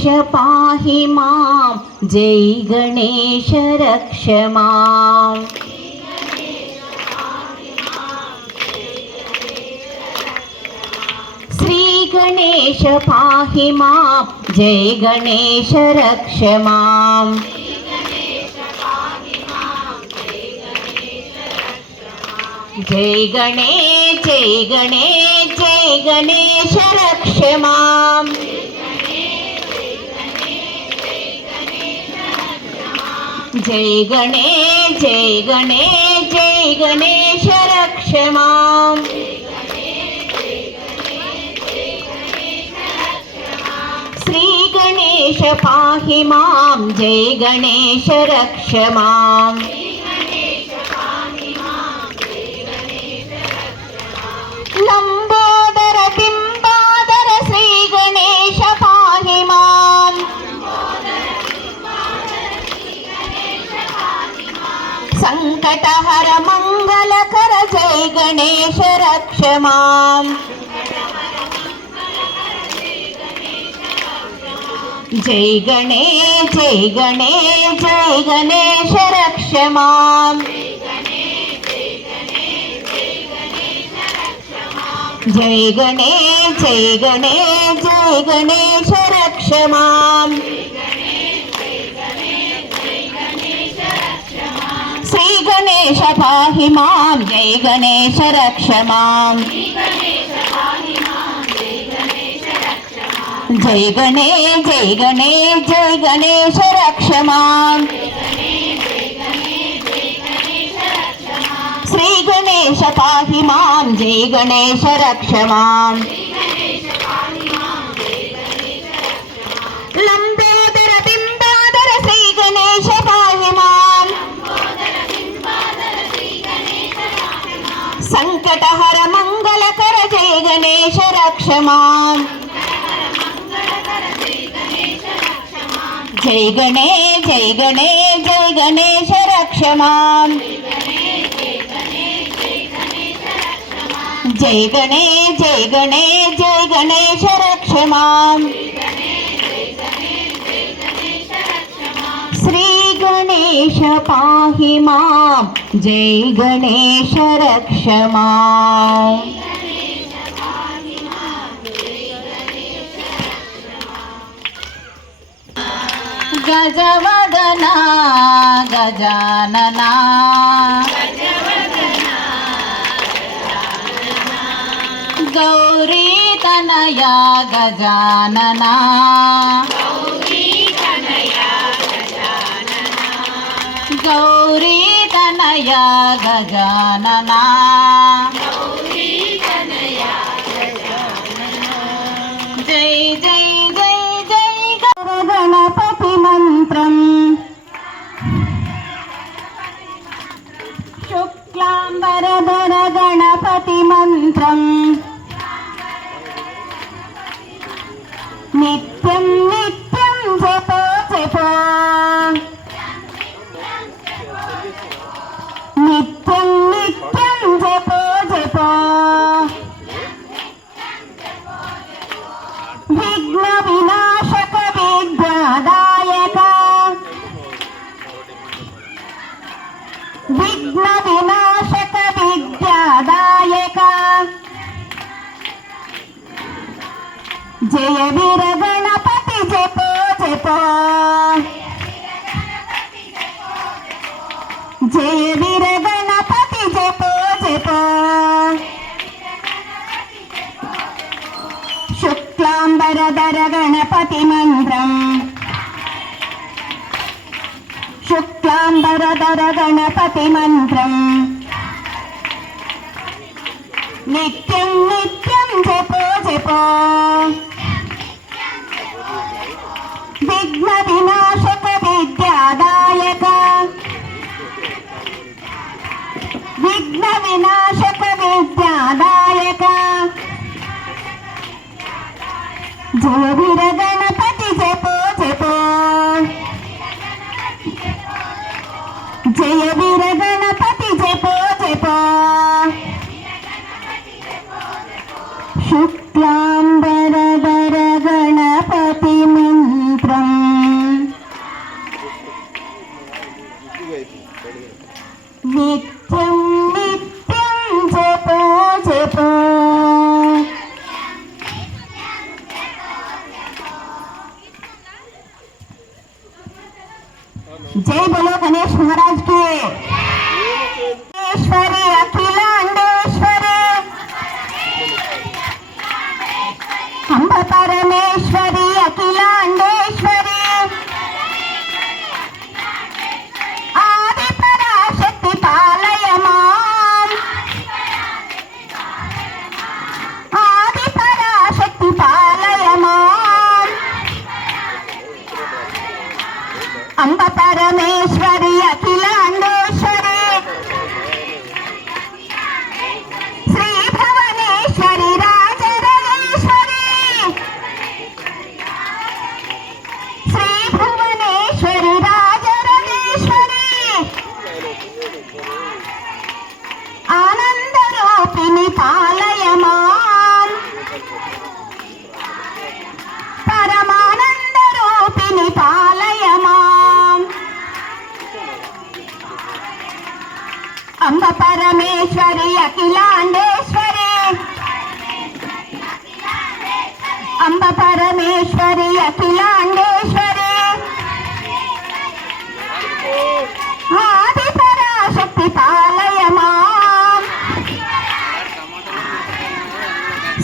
गणेश पाहि मां जय गणेश रक्ष मां श्री गणेश पाहि मां जय गणेश रक्ष मां जय गणेश जय गणेश जय गणेश रक्ष मां जय गणेश जय गणेश जय गणेश रक्ष मां श्री गणेश पाहि मां जय गणेश रक्ष मां लंबोदर बिंबादर श्री गणेश पाहि मां संकटहर मंगलकर जय गणेश रक्ष मां जय गणेश जय गणेश जय गणेश रक्ष मां जय गणेश जय गणेश जय गणेश रक्ष मां श्री गणेश पाहि मां जय गणेश रक्ष मां जय गणेश जय गणेश जय गणेश रक्ष मां श्री गणेश पाहि मां जय गणेश रक्ष मां लंबोदर बिंबादर श्री गणेश पाहि मां संकटहर मंगलकर जय गणेश रक्ष मां जय गणेश जय गणेश जय गणेश रक्ष मां जय गणेश जय गणेश जय गणेश रक्ष मां श्री गणेश पाहि मां जय गणेश रक्ष मां गजवदना गजानना गौरी तनया गजानना गौरी तनया गजानना जय जय जय जय गणपति मंत्रम शुक्लांबरधर गणपति मंत्रम नित्यं नित्यं जपो जपो नित्यं नित्यं जपो जपो विघ्न विनाशक विद्यादायक विघ्न विनाशक विद्यादायक जय वीर गणपति जपो जपो जय वीर गणपति जपो जपो शुक्लांबरधर गणपति मंत्रम शुक्लांबरधर गणपति मंत्रम नित्यं नित्यं जपो जपो विघ्न विनाशक विद्यादायक विघ्न विनाशक विद्यादायक जय वीर गणपति जपो जपो जय वीर गणपति जपो जपो शुक्लांबरधर गणपति मंत्रम परमेश्वरी अखिलांडेश्वरी आदि पराशक्ति पालय मां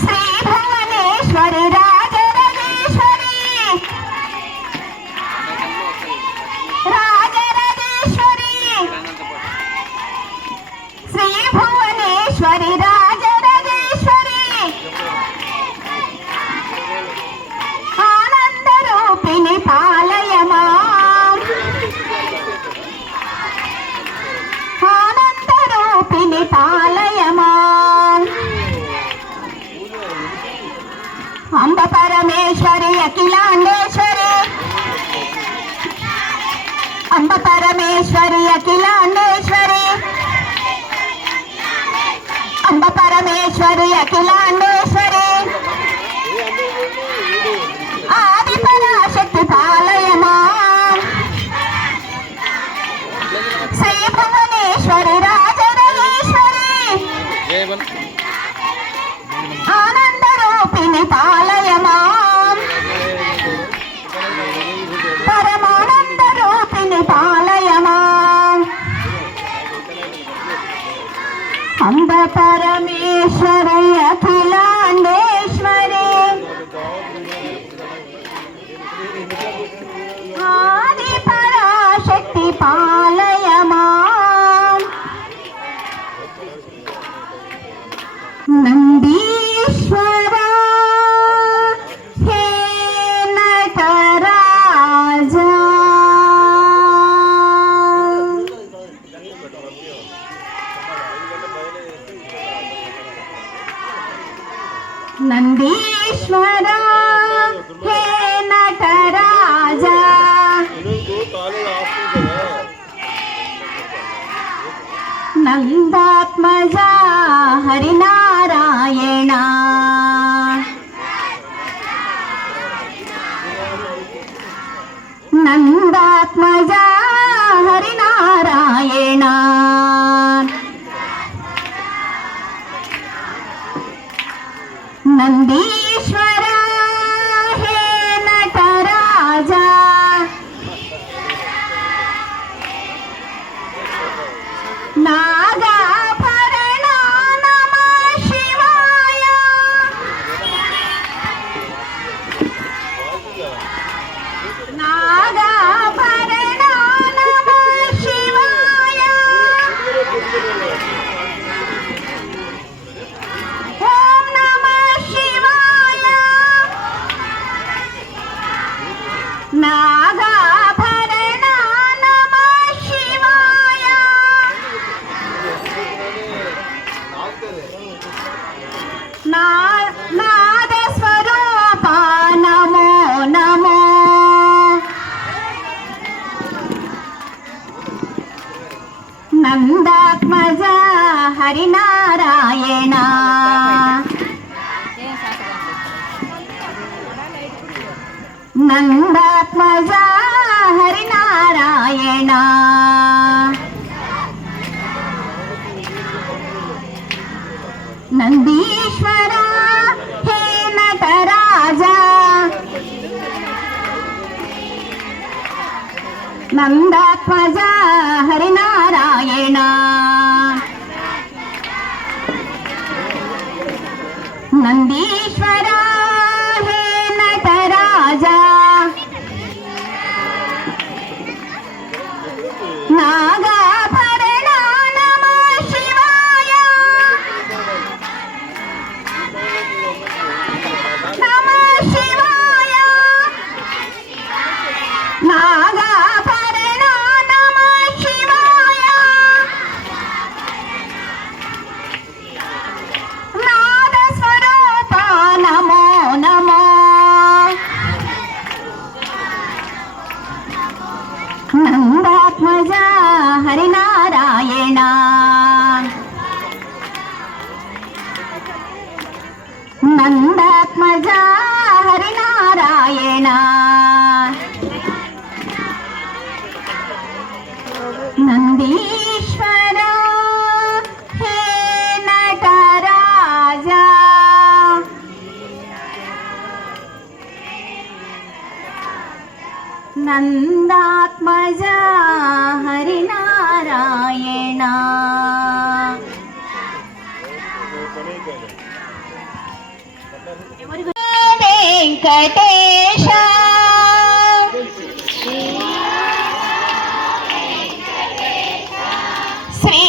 श्री भुवनेश्वरी राजराजेश्वरी श्री भुवनेश्वरी राजराजेश्वरी आनंद रूपिणी पालय मां आनंद रूपिणी पालय मां अंब परमेश्वरी अखिलांडेश्वरी अंब परमेश्वरी अखिलांडेश्वरी अंब परमेश्वरी अखिलांडेश्वरी आदि पराशक्ति पालय मां श्री भुवनेश्वरी राजराजेश्वरी आनंद रूपिणी पालय मां परमानंद रूपिणी पालय मां अंब परमेश्वरी अखिलांडेश्वरी आदि पराशक्ति पालय मां नंदीश्वरा हे नटराजा नंदीश्वरा हे नटराजा नंदात्मजा हरिनारायण नंदात्मजा हरिनारायण नंदीश्वरा हे नटराजा नागाभरण नमः शिवाय नागाभरण नमः शिवाय ओम नमः शिवाय नागाभरण नमः शिवाय नाद स्वरूप नमो नमो नंदात्मजा हरिनारायण नंदात्मजा हरिनारायण नंदीश्वरा हे नटराजा नंदात्मजा हरिनारायण नंदीश्वरा हे नटराजा नागाभरण नमः शिवाय नमः शिवाय नागाभरण नमः शिवाय नाद स्वरूप नमो नमो नंदात्मजा हरिनारायण नंदात्मजा हरिनारायण नंदीश्वरा हे नटराजा స్కందాత్మజా హరినారాయణ. వెంకటేశ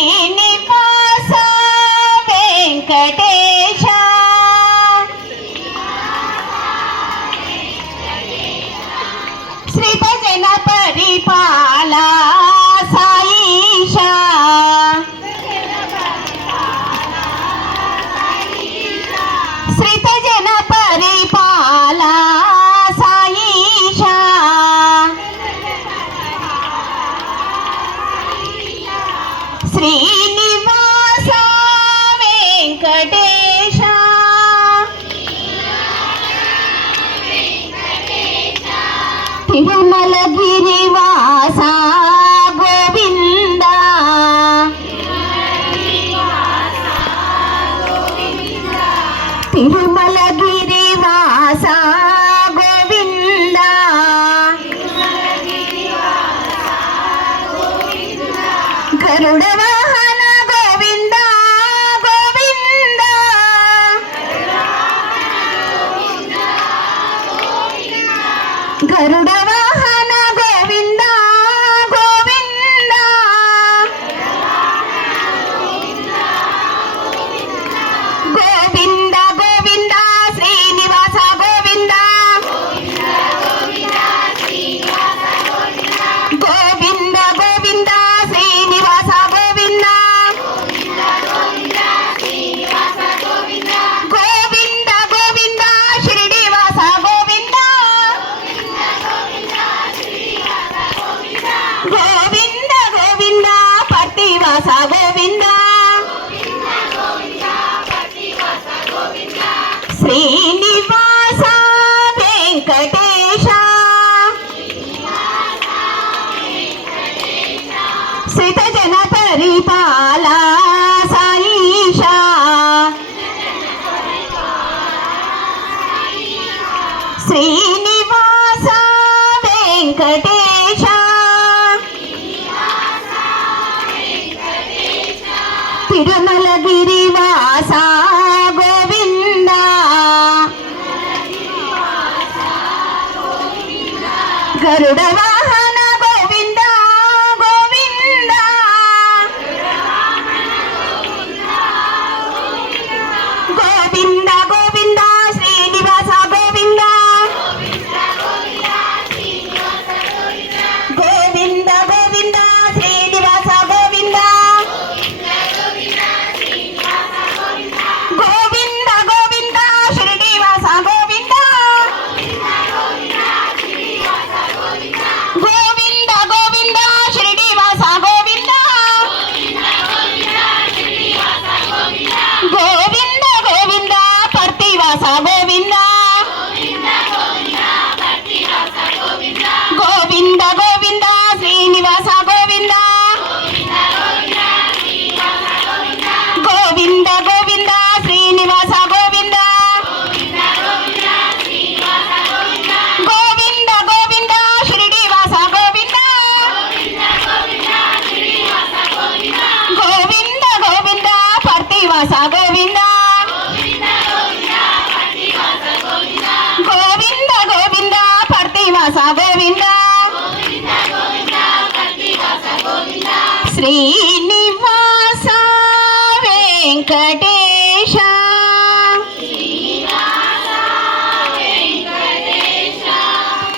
శ్రీనివాస వెంకటేశ శ్రీతజన పరిపాల సాయిష శ్రీతజన పరిపాల సాయిష శ్రీనివాస వెంకటేశ తిరుమల గిరివాస గోవింద తిరుమల గిరివాస గోవింద గరుడ వాహన గోవింద గోవింద గరుడ వాహన గోవింద గోవింద గోవింద గోవింద శ్రీనివాస గోవింద గోవింద గోవింద శ్రీనివాస గోవింద గోవింద గోవింద షిరిడివాస గోవింద గోవింద గోవింద పర్తివాస గోవింద శ్రీనివాస వెంకటేశ శ్రీతజన పరిపాల సాయిష శ్రీనివాస వెంకటేశ తిరుమల గిరివాస గోవింద గరుడ వాహన గోవింద గోవింద గోవింద గోవింద శ్రీనివాస గోవింద గోవింద గోవింద శ్రీనివాస గోవింద గోవింద గోవింద షిరిడివాస గోవింద గోవింద గోవింద షిరిడివాస గోవింద గోవింద గోవింద పర్తివాస గోవింద గోవింద గోవింద శ్రీనివాస గోవింద గోవింద గోవింద శ్రీనివాస గోవింద గోవింద గోవింద షిరిడివాస గోవింద గోవింద గోవింద పర్తివాస గోవింద గోవింద గోవింద పర్తివాస గోవింద శ్రీనివాస వెంకటేశ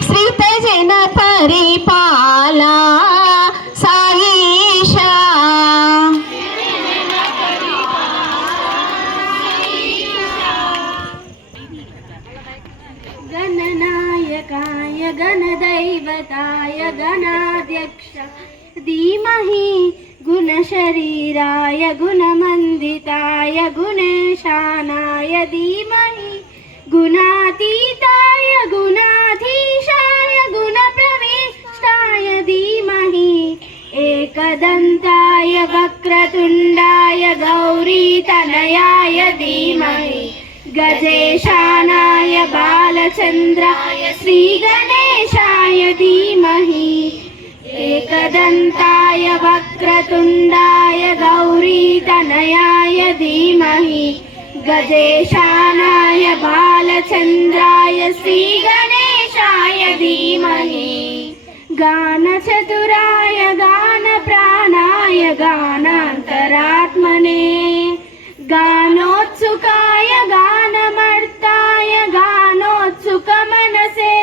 శ్రీతజన పరిపాల సాయిష गणनायकाय गणदैवताय गणाध्यक्ष धीमहि गुणशरीराय गुणमण्डिताय गुणेशानाय धीमहि गुणातीताय गुणाधीशाय गुणप्रविष्टाय धीमहि एकदन्ताय वक्रतुण्डाय गौरीतनयाय धीमहि गजेशानाय बालचन्द्राय श्रीगणेशाय धीमहि एकदन्ताय वक्रतुण्डाय गौरीतनयाय धीमहि गजेशानाय बालचन्द्राय श्रीगणेशाय धीमहि गानचतुराय गानप्राणाय गानान्तरात्मने गानोत्सुकाय गानमर्ताय गानोत्सुकमनसे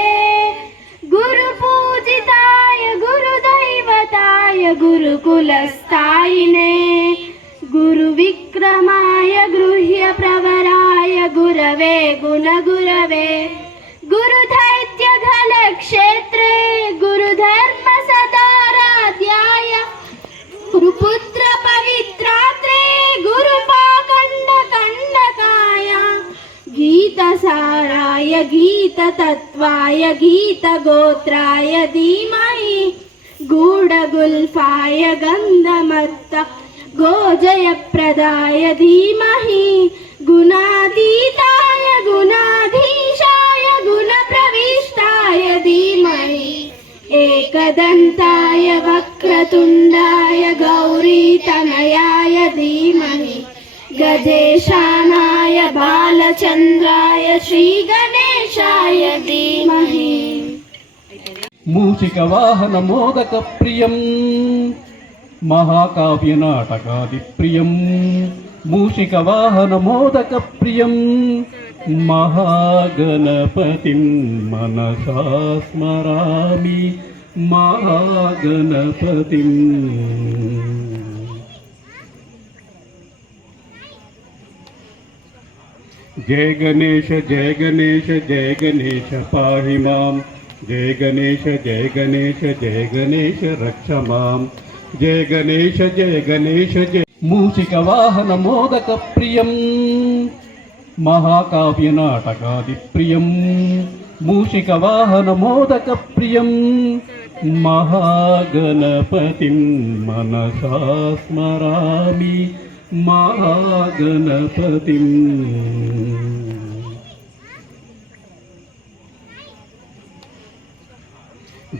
गुरुपूजिताय गुरुदैवताय गुरुकुलस्थायिने गुरुविक्रमाय गृह्यप्रवराय गुरवे गुणगुरवे गुरुदैत्यघनक्षेत्रे गुरुधर्मसदाराध्याय गुरुपुत्र पवित्रात्रे गुरुपाखण्डकण्डकाय गीतसाराय गीततत्त्वाय गीतगोत्राय धीमहि गूढगुल्फाय गन्धमत्त गोजयप्रदाय धीमहि गुणातीताय गुणाधीशाय गुणप्रविष्टाय धीमहि एकदन्ताय वक्रतुण्डाय गौरीतनयाय धीमहि गजेशानाय बालचन्द्राय श्रीगणेशाय धीमहि मूषिकवाहन मोदक प्रियं महाकाव्य नाटकादि प्रियं मूषिकवाहन मोदक प्रियं महागणपतिं मनसा स्मरामि महागणपतिं जय गणेश जय गणेश जय गणेश पाहि मां जय गणेश जय गणेश जय गणेश रक्ष मां जय गणेश जय मूषिकवाहन मोदक प्रियं महाकाव्य नाटकादि प्रियं मूषिकवाहन मोदक प्रियं महागणपतिं मनसा स्मरामि महागणपतिं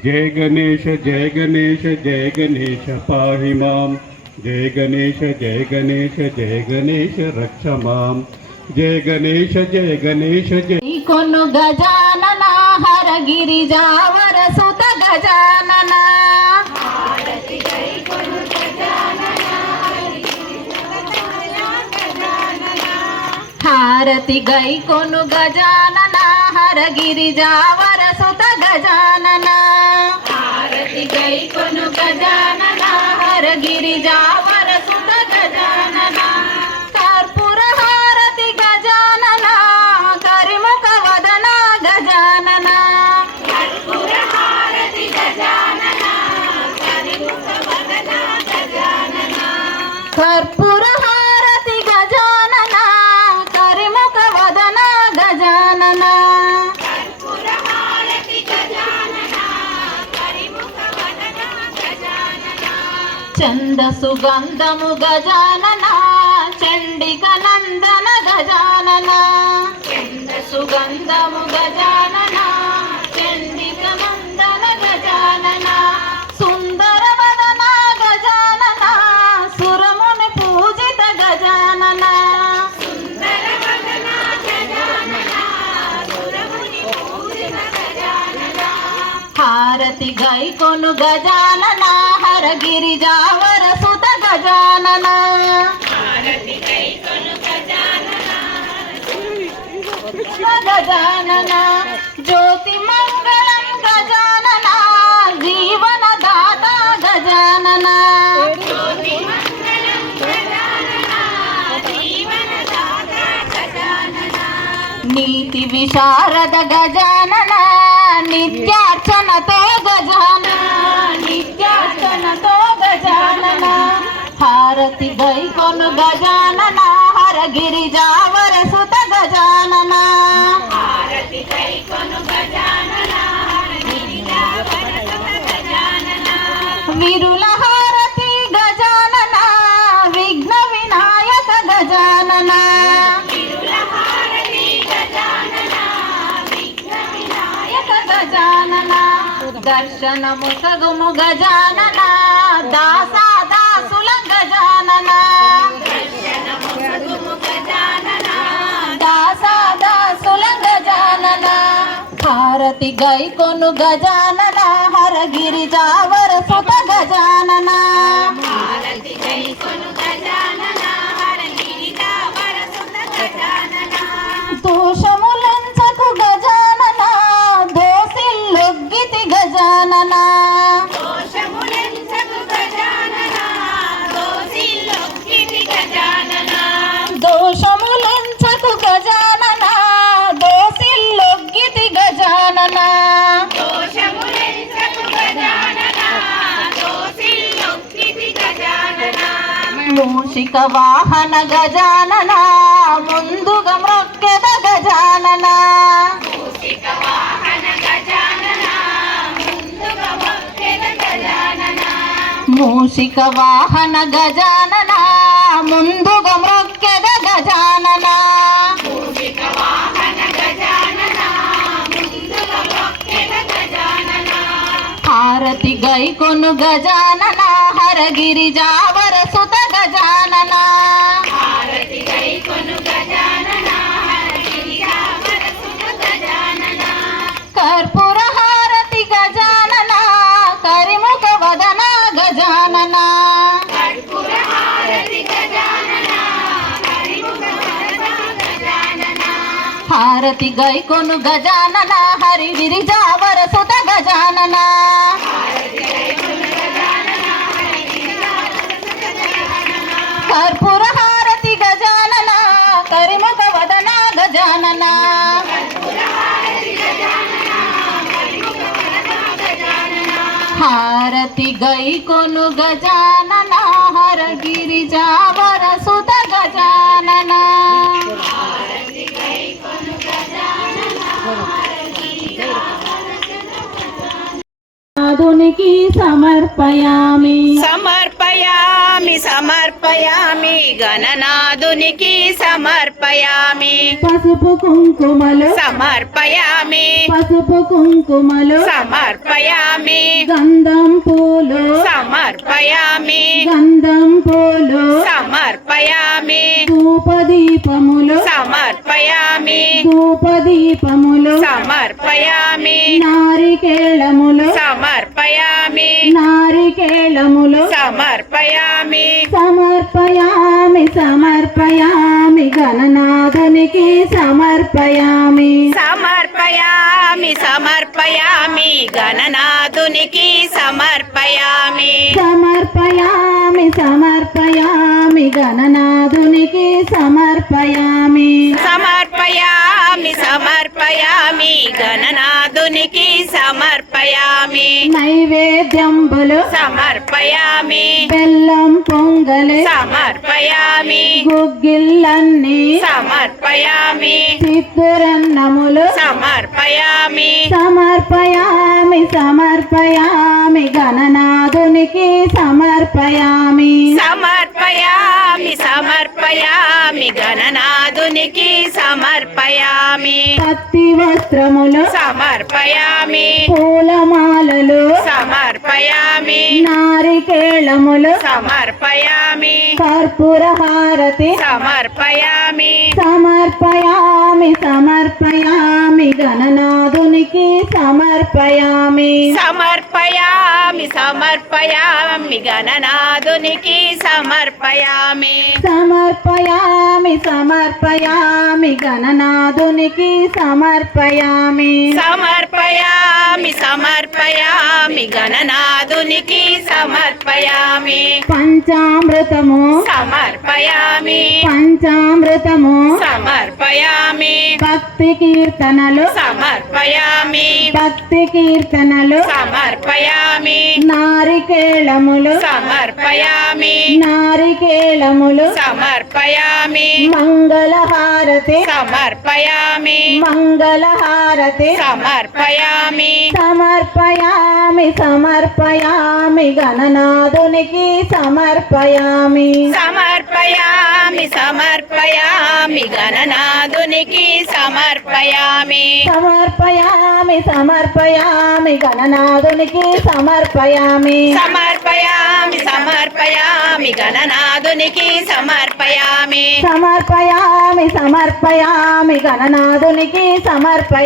जय गणेश जय गणेश जय गणेश पाहि मां जय गणेश जय गणेश रक्ष मां जय गणेश जय కొను గజానన హర గిరిజావర సుత గజానన హారతి గై కొను గజానన హర గిరిజావర సుత గజానన హారతి గై కొను గజానన హర గిరిజావర సుత గజానన కర్పూర హారతి గజానన కరిముఖ వదన గజానన కర్పూర హారతి గజానన కరిముఖ వదన గజానన కర్పూర హారతి గజానన కరిముఖ వదన గజానన కర్పూర హారతి గజానన కరిముఖ వదన గజానన చంద సుగంధము గజానన చండిక నందన గజానన చంద సుగంధము గజానన చండిక నందన గజానన సుందర వదన గజానన సురముని పూజిత గజానన సుందర వదన గజానన సురముని పూజిత గజానన హారతి గై కొను గజానన హర గిరిజావర సుత గజానన హారతి గై కొను గజానన గజానన జ్యోతి మంగళం గజానన జీవన దాత గజానన జ్యోతి మంగళం గజానన జీవన దాత గజానన నీతి విశారద గజానన నిత్యార్చనతో గజానన నిత్యార్చనతో గజానన హారతి గై కొను గజానన హర గిరిజావర సుత గజానన హారతి గై కొను గజానన హర గిరిజావర సుత గజానన విరుల హారతి గజానన విఘ్న వినాయక గజానన విరుల హారతి దర్శనము సగుము గజానన దాసా దాసుల గజానన దాసా దాసుల గజానన హారతి గైకొను గజానన హరగిరిజావర సుత గజానన దోషములంచకు గజానన దోసిల్లొగ్గితి గజానన దోషములంచకు గజానన దోసిల్లొగ్గితి గజానన మూషిక వాహన గజానన ముందుగా మ్రొక్కెద గజానన మూషిక వాహన గజానన ముందుగా మ్రొక్కెద గజానన హారతి గైకొను గజానన హరగిరిజావర సుత గజానన కర్పూర హారతి గజానన కరిముఖ వదన గజానన హారతి గైకొను గజానన హరిగిరిజావర సుత గజానన కర్పూర హారతి గజానన కరిముఖ వదన గజానన హారతి గైకొను గజానన హరగిరిజావర సుత గజానన నాదునికి సమర్పయామి సమర్పయామి సమర్పయామి గణనాథునికి సమర్పయామి పసుపు కుంకుమలు సమర్పయామి పసుపు కుంకుమలు సమర్పయామి గంధం పూలు సమర్పయామి గంధం పూలు సమర్పయామి ధూపదీపములు సమర్పయామి ధూపదీపములు సమర్పయామి నారికేళములు సమర్పయామి నారికేళములు సమర్పయామి సమర్పయామి సమర్పయామి గణనాథునికి సమర్పయామి సమర్పయామి సమర్పయామి గణనాథునికి సమర్పయామి సమర్పయామి సమర్పయామి గణనాథునికి సమర్పయామి సమర్పయామి సమర్పయామి గణనాథునికి సమర్పయామి నైవేద్యంబులు సమర్పయామి బెల్లం పొంగలి సమర్పయామి గుగ్గిళ్ళన్నీ సమర్పయామి చిత్తురన్నములు సమర్పయామి సమర్పయామి సమర్పయామి గణనాథునికి సమర్పయామి సమర్పయామి సమర్పయామి గణనాథునికి సమర్పయామి పత్తి వస్త్రములు సమర్పయామి పూలమాలలు సమర్పయామి నారికేళములు సమర్పయామి కర్పూర హారతి సమర్పయామి సమర్పయామి సమర్పయామి గణనాథునికి సమర్పయామి సమర్పయామి సమర్పయామి గణనాథునికి సమర్పయామి సమర్పయామి సమర్పయామి గణనాథునికి సమర్పయామి సమర్పయామి సమర్పయామి గణనాథునికి సమర్పయామి పంచామృతము సమర్పయామి పంచామృతము సమర్పయామి భక్తి కీర్తనలు సమర్పయామి భక్తి కీర్తనలు సమర్పయామి నారికేళములు సమర్పయామి నారికేళములు సమర్పయామి మంగళహారతి సమర్పయామి మంగళహారతి సమర్పయామి సమర్పయామి సమర్పయామి గణనాథునికి సమర్పయామి సమర్పయామి సమర్పయామి గణనాథునికి సమర్పయామి సమర్పయామి సమర్పయామి సమర్పయామి గణనాథునికి సమర్పయామి సమర్పయామి సమర్పయామి గణనాథునికి సమర్పయామి సమర్పయామి సమర్పయామి గణనాథునికి సమర్పయ